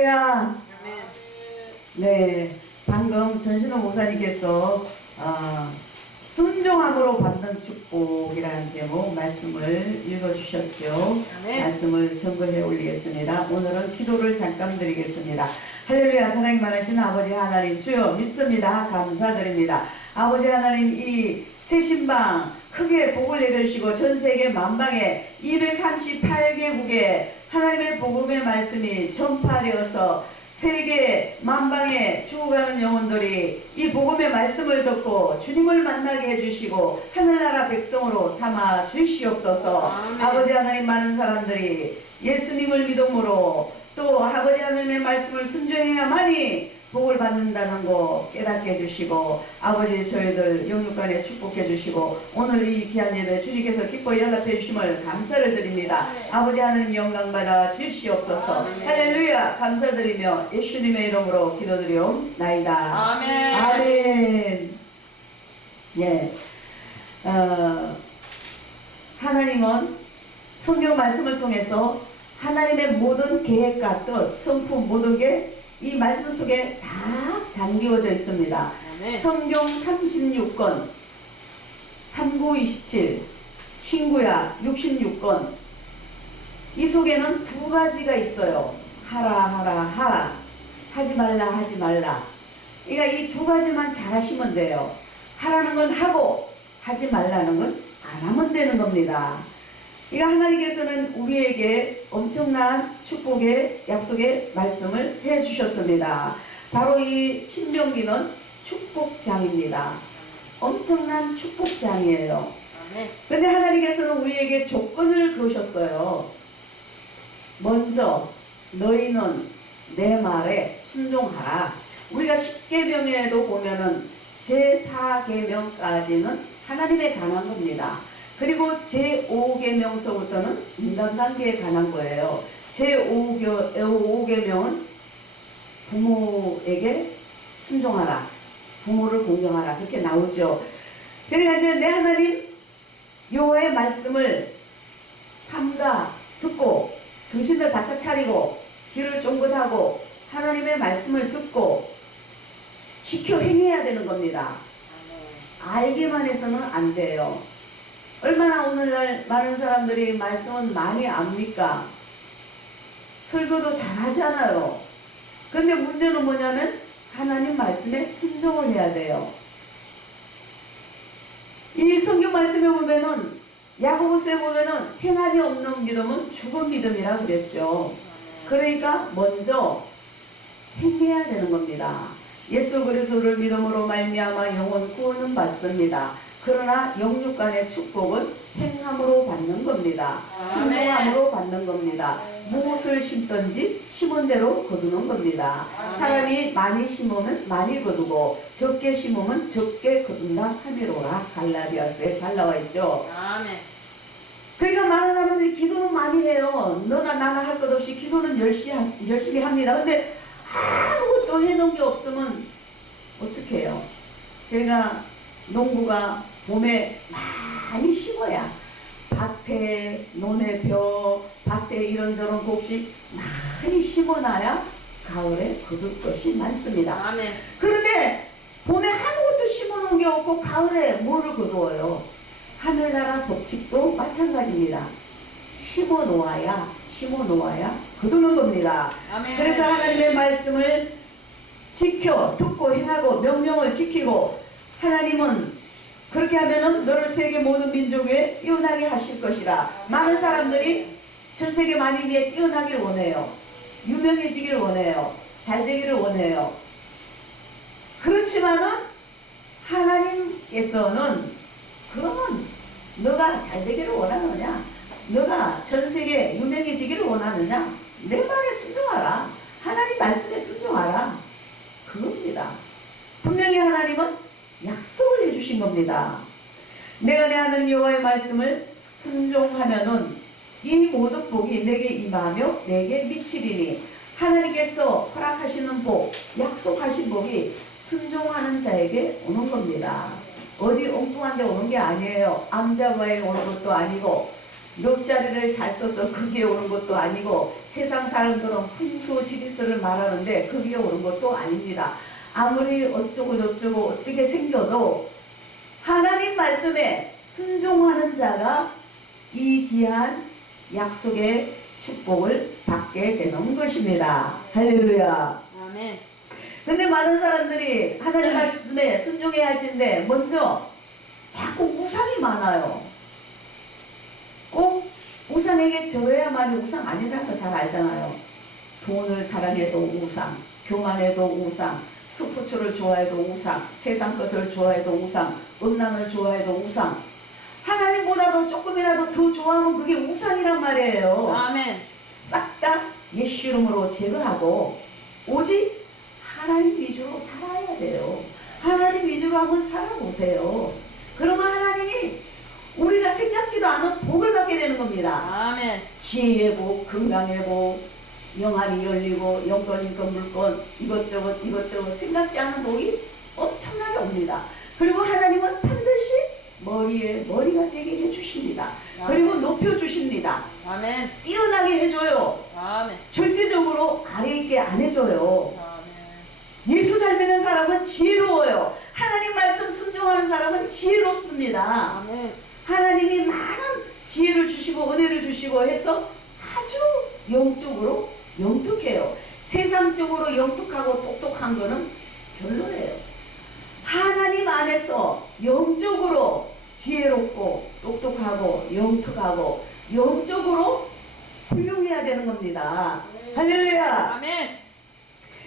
야, 네, 방금 전신호 목사님께서 순종함으로 받는 축복이라는 제목 말씀을 읽어주셨죠. 말씀을 전거해 올리겠습니다. 오늘은 기도를 잠깐 드리겠습니다. 할렐루야. 사랑이 많으신 아버지 하나님 주여 믿습니다. 감사드립니다. 아버지 하나님, 이 새신방 크게 복을 내려주시고 전세계 만방에 238개국에 하나님의 복음의 말씀이 전파되어서 세계 만방에 죽어가는 영혼들이 이 복음의 말씀을 듣고 주님을 만나게 해주시고 하늘나라 백성으로 삼아 주시옵소서. 아버지 하나님, 많은 사람들이 예수님을 믿음으로 또 아버지 하나님의 말씀을 순종해야만이 복을 받는다는 거 깨닫게 해주시고, 아버지 저희들 영육간에 축복해 주시고, 오늘 이 귀한 예배 주님께서 기뻐 연락해 주심을 감사를 드립니다. 아버지 하나님 영광 받아 주시옵소서. 할렐루야. 감사드리며 예수님의 이름으로 기도드리옵나이다. 아멘. 아멘. 예. 하나님은 성경 말씀을 통해서 하나님의 모든 계획과 뜻, 성품 모든 게 이 말씀 속에 다 담겨져 있습니다. 아멘. 성경 36권, 3927, 신구약 66권, 이 속에는 두 가지가 있어요. 하라, 하지 말라. 그러니까 이 두 가지만 잘 하시면 돼요. 하라는 건 하고 하지 말라는 건 안 하면 되는 겁니다. 그러니까 하나님께서는 우리에게 엄청난 축복의 약속의 말씀을 해주셨습니다. 바로 이 신명기는 축복장입니다. 엄청난 축복장이에요. 그런데 하나님께서는 우리에게 조건을 그으셨어요. 먼저 너희는 내 말에 순종하라. 우리가 10계명에도 보면은 제4계명까지는 하나님에 관한 겁니다. 그리고 제5계명서부터는 인간관계에 관한 거예요. 제5계명은 부모에게 순종하라, 부모를 공경하라, 그렇게 나오죠. 그러니까 이제 내 하나님 여호와의 말씀을 삼가 듣고 정신을 바짝 차리고 귀를 쫑긋하고 하나님의 말씀을 듣고 지켜 행해야 되는 겁니다. 알기만 해서는 안 돼요. 얼마나 오늘날 많은 사람들이 말씀은 많이 압니까? 설교도 잘하잖아요. 근데 문제는 뭐냐면 하나님 말씀에 순종을 해야 돼요. 이 성경 말씀에 보면은 야고보서에 보면은 행함이 없는 믿음은 죽은 믿음이라 그랬죠. 그러니까 먼저 행해야 되는 겁니다. 예수 그리스도를 믿음으로 말미암아 영혼 구원은 받습니다. 그러나 영육간의 축복은 행함으로 받는 겁니다. 순종함으로 받는 겁니다. 무엇을 심든지 심은 대로 거두는 겁니다. 사람이 많이 심으면 많이 거두고 적게 심으면 적게 거둔다 하미로라. 갈라디아서에 잘 나와 있죠. 그러니까 많은 사람들이 기도는 많이 해요. 너나 나나 할 것 없이 기도는 열심히 합니다. 근데 아무것도 해놓은 게 없으면 어떻게 해요? 그러니까 농부가 봄에 많이 심어야 밭에 논에벼 밭에 이런저런 곡식 많이 심어놔야 가을에 거둘 것이 많습니다. 아멘. 그런데 봄에 아무것도 심어놓은 게 없고 가을에 뭐를 거두어요? 하늘나라 법칙도 마찬가지입니다. 심어놓아야 거두는 겁니다. 아멘. 그래서 하나님의 말씀을 지켜 듣고 행하고 명령을 지키고, 하나님은 그렇게 하면은 너를 세계 모든 민족 위에 뛰어나게 하실 것이라. 많은 사람들이 전 세계 만인 위에 뛰어나기를 원해요. 유명해지기를 원해요. 잘 되기를 원해요. 그렇지만은 하나님께서는 그러면 너가 잘 되기를 원하느냐, 너가 전 세계에 유명해지기를 원하느냐, 내 말에 순종하라, 하나님 말씀에 순종하라, 그겁니다. 분명히 하나님은 약속을 해주신 겁니다. 내가 내 하나님 여호와의 말씀을 순종하면은 이 모든 복이 내게 임하며 내게 미치리니. 하나님께서 허락하시는 복, 약속하신 복이 순종하는 자에게 오는 겁니다. 어디 엉뚱한 데 오는 게 아니에요. 암자바에 오는 것도 아니고 놉자리를 잘 써서 거기에 오는 것도 아니고 세상 사람들은 풍수 지리스를 말하는데 거기에 오는 것도 아닙니다. 아무리 어쩌고 저쩌고 어떻게 생겨도 하나님 말씀에 순종하는 자가 이 귀한 약속의 축복을 받게 되는 것입니다. 할렐루야. 아멘. 근데 많은 사람들이 하나님 말씀에 순종해야 할텐데 먼저 자꾸 우상이 많아요. 꼭 우상에게 절해야만이 우상 아니라는 거 잘 알잖아요. 돈을 사랑해도 우상, 교만해도 우상, 스포츠를 좋아해도 우상, 세상 것을 좋아해도 우상, 음란을 좋아해도 우상. 하나님보다도 조금이라도 더 좋아하면 그게 우상이란 말이에요. 아멘. 싹 다 예수 이름으로 제거하고 오직 하나님 위주로 살아야 돼요. 하나님 위주로 한번 살아보세요. 그러면 하나님이 우리가 생각지도 않은 복을 받게 되는 겁니다. 아멘. 지혜의 복, 건강의 복, 영안이 열리고 영권인권 물권 이것저것 생각지 않은 복이 엄청나게 옵니다. 그리고 하나님은 반드시 머리에 머리가 되게 해주십니다. 그리고 높여주십니다. 아멘. 뛰어나게 해줘요. 아멘. 절대적으로 아래 있게 안 해줘요. 아멘. 예수 잘 믿는 사람은 지혜로워요. 하나님 말씀 순종하는 사람은 지혜롭습니다. 아멘. 하나님이 많은 지혜를 주시고 은혜를 주시고 해서 아주 영적으로 영특해요. 세상적으로 영특하고 똑똑한 거는 별로예요. 하나님 안에서 영적으로 지혜롭고 똑똑하고 영특하고 영적으로 훌륭해야 되는 겁니다. 할렐루야. 아멘.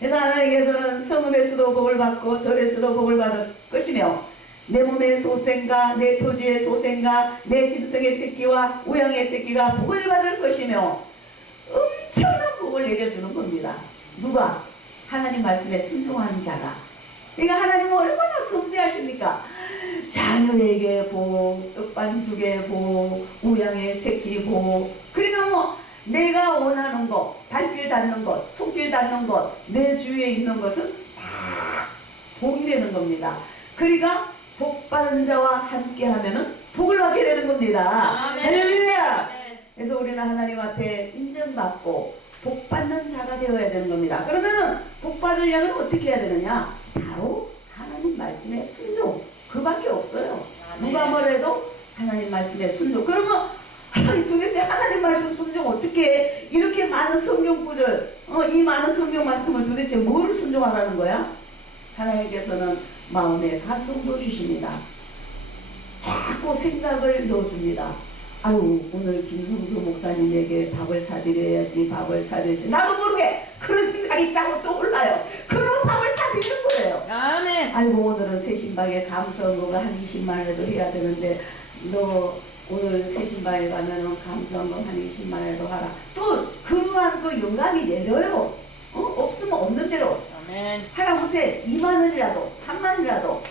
그래서 하나님께서는 성읍에서도 복을 받고 들에서도 복을 받을 것이며 내 몸의 소생과 내 토지의 소생과 내 짐승의 새끼와 우양의 새끼가 복을 받을 것이며 엄청난 복을 내려주는 겁니다. 누가? 하나님 말씀에 순종하는 자가. 그러니까 하나님은 얼마나 섬세하십니까? 자녀에게 복, 떡반죽의 복, 우양의 새끼 복. 그러니까 뭐 내가 원하는 것, 발길 닿는 것, 손길 닿는 것, 내 주위에 있는 것은 다 복이 되는 겁니다. 그러니까 복 받은 자와 함께 하면은 복을 받게 되는 겁니다. 할렐루야. 그래서 우리는 하나님 앞에 인정받고 복 받는 자가 되어야 되는 겁니다. 그러면은 복 받으려면 어떻게 해야 되느냐? 바로 하나님 말씀에 순종. 그밖에 없어요. 누가 뭐래도 하나님 말씀에 순종. 그러면 도대체 하나님 말씀 순종 어떻게 해? 이렇게 많은 성경 구절, 이 많은 성경 말씀을 도대체 뭘 순종하라는 거야? 하나님께서는 마음에 감동도 주십니다. 자꾸 생각을 넣어줍니다. 아유, 오늘 김성수 목사님에게 밥을 사드려야지, 밥을 사드려야지. 나도 모르게 그런 생각이 자꾸 떠올라요. 그럼 밥을 사드리는 거예요. 아멘. 아이고, 오늘은 새신방에 감사헌금을 한 20만 원에도 해야 되는데 너 오늘 새신방에 가면은 감사헌금 한 20만 원에도 하라. 또 그러한 그 영감이 내려요. 없으면 없는 대로. 아멘. 하다못해 2만 원이라도 3만 원이라도.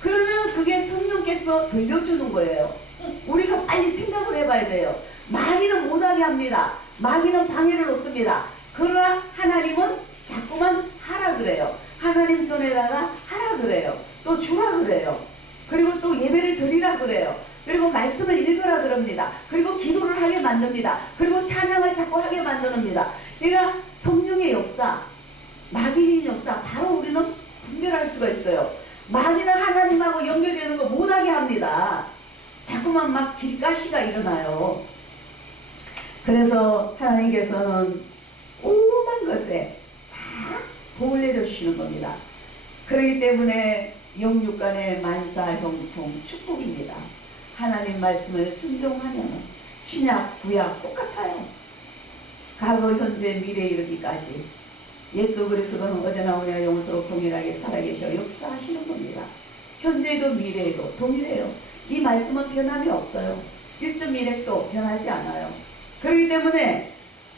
그러면 그게 성령께서 들려주는 거예요. 우리가 빨리 생각을 해봐야 돼요. 마귀는 못하게 합니다. 마귀는 방해를 놓습니다. 그러나 하나님은 자꾸만 하라 그래요. 하나님 전에다가 하라 그래요. 또 주라 그래요. 그리고 또 예배를 드리라 그래요. 그리고 말씀을 읽으라 그럽니다. 그리고 기도를 하게 만듭니다. 그리고 찬양을 자꾸 하게 만듭니다. 그러니까 성령의 역사, 마귀적인 역사, 바로 우리는 분별할 수가 있어요. 마귀는 하나님하고 연결되는 거 못하게 합니다. 자꾸만 막 길가시가 일어나요. 그래서 하나님께서는 오만 것에 다 복을 내려주시는 겁니다. 그렇기 때문에 영육간의 만사형통 축복입니다. 하나님 말씀을 순종하면 신약, 구약 똑같아요. 과거, 현재, 미래 이르기까지 예수 그리스도는 어제나 오늘 영원토록 동일하게 살아계셔 역사하시는 겁니다. 현재에도 미래에도 동일해요. 이 말씀은 변함이 없어요. 1.1핵도 변하지 않아요. 그렇기 때문에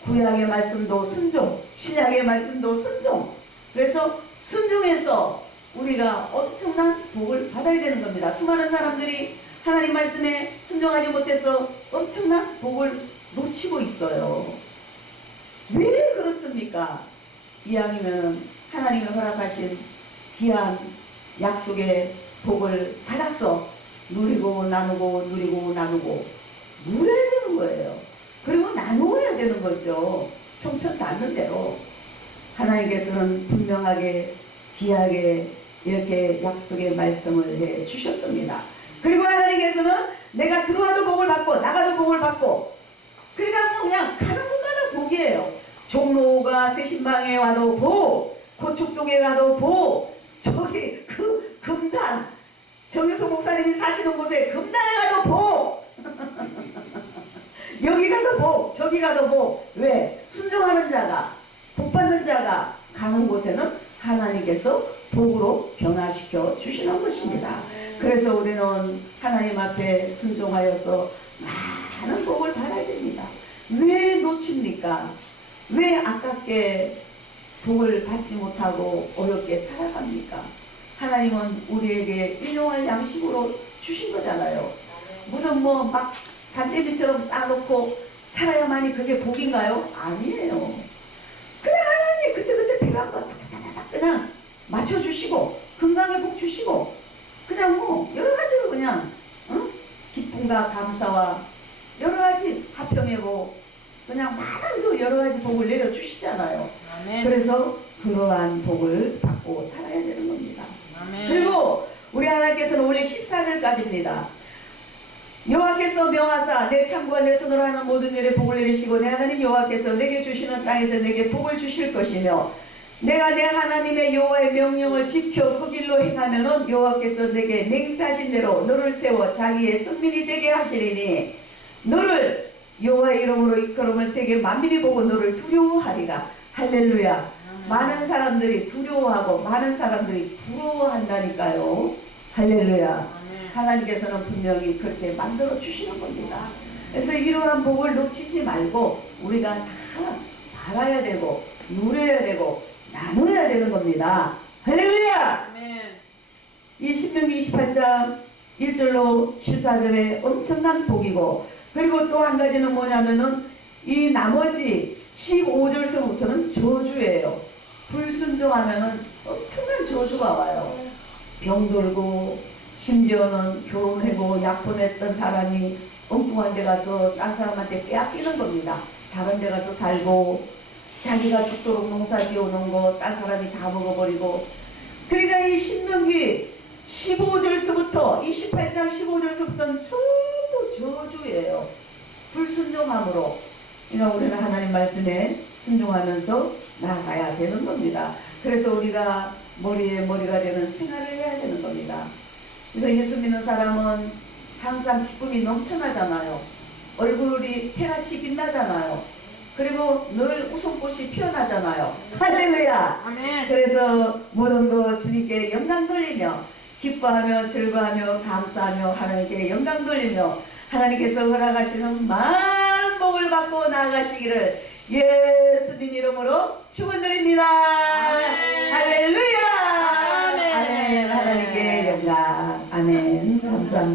구약의 말씀도 순종, 신약의 말씀도 순종. 그래서 순종해서 우리가 엄청난 복을 받아야 되는 겁니다. 수많은 사람들이 하나님 말씀에 순종하지 못해서 엄청난 복을 놓치고 있어요. 왜 그렇습니까? 이왕이면 하나님이 허락하신 귀한 약속의 복을 받았어. 누리고 나누고 누리고 나누고 누리는 주시는 거예요. 그리고 나누어야 되는 거죠. 평편 닿는 대로. 하나님께서는 분명하게 귀하게 이렇게 약속의 말씀을 해 주셨습니다. 그리고 하나님께서는 내가 들어와도 복을 받고 나가도 복을 받고, 그러니까 뭐 그냥 가는 곳마다 복이에요. 종로가 새신방에 와도 복, 고척동에 가도 복, 저기 그 금단, 정유수 목사님이 사시는 곳에 금단에 가도 복 여기 가도 복, 저기 가도 복. 왜? 순종하는 자가, 복받는 자가 가는 곳에는 하나님께서 복으로 변화시켜 주시는 것입니다. 그래서 우리는 하나님 앞에 순종하여서 많은 복을 받아야 됩니다. 왜 놓칩니까? 왜 아깝게 복을 받지 못하고 어렵게 살아갑니까? 하나님은 우리에게 일용할 양식으로 주신 거잖아요. 무슨 뭐 막 산더미처럼 쌓아놓고 살아야만이 그게 복인가요? 아니에요. 그냥 하나님 그때그때 필요한 거 그냥 맞춰주시고 건강에 복 주시고 그냥 뭐 여러가지로 그냥 기쁨과 감사와 여러가지 화평의 복, 그냥 많은 그 여러가지 복을 내려주시잖아요. 아멘. 그래서 그러한 복을 받고 살아야 되는 겁니다. 아멘. 그리고 우리 하나님께서는 원래 14절까지입니다. 여호와께서 명하사 내 창고와 내 손으로 하는 모든 일에 복을 내리시고 내 하나님 여호와께서 내게 주시는 땅에서 내게 복을 주실 것이며 내가 내 하나님의 여호와의 명령을 지켜 그 길로 행하면은 여호와께서 내게 맹세하신 대로 너를 세워 자기의 성민이 되게 하시리니 너를 여호와의 이름으로 이끌음을 세계 만민이 보고 너를 두려워하리라. 할렐루야. 많은 사람들이 두려워하고 많은 사람들이 부러워한다니까요. 할렐루야. 하나님께서는 분명히 그렇게 만들어 주시는 겁니다. 그래서 이러한 복을 놓치지 말고 우리가 다 받아야 되고 누려야 되고 나눠야 되는 겁니다. 할렐루야. 아멘. 이 신명기 28장 1절로 14절에 엄청난 복이고, 그리고 또 한 가지는 뭐냐면은 이 나머지 15절서부터는 저주예요. 불순종하면은 엄청난 저주가 와요. 병들고 심지어는 결혼하고 약혼했던 사람이 엉뚱한 데 가서 딴 사람한테 빼앗기는 겁니다. 다른 데 가서 살고 자기가 죽도록 농사 지어놓은 거 딴 사람이 다 먹어버리고. 그러니까 이 신명기 15절서부터 28장 15절서부터는 전부 저주예요. 불순종함으로. 그러니까 우리는 하나님 말씀에 순종하면서 나아가야 되는 겁니다. 그래서 우리가 머리에 머리가 되는 생활을 해야 되는 겁니다. 그래서 예수 믿는 사람은 항상 기쁨이 넘쳐나잖아요. 얼굴이 해같이 빛나잖아요. 그리고 늘 웃음꽃이 피어나잖아요. 할렐루야. 아멘. 그래서 모든 것 주님께 영광 돌리며 기뻐하며 즐거워하며 감사하며 하나님께 영광 돌리며 하나님께서 허락하시는 많은 복을 받고 나아가시기를 예수님 이름으로 축원드립니다.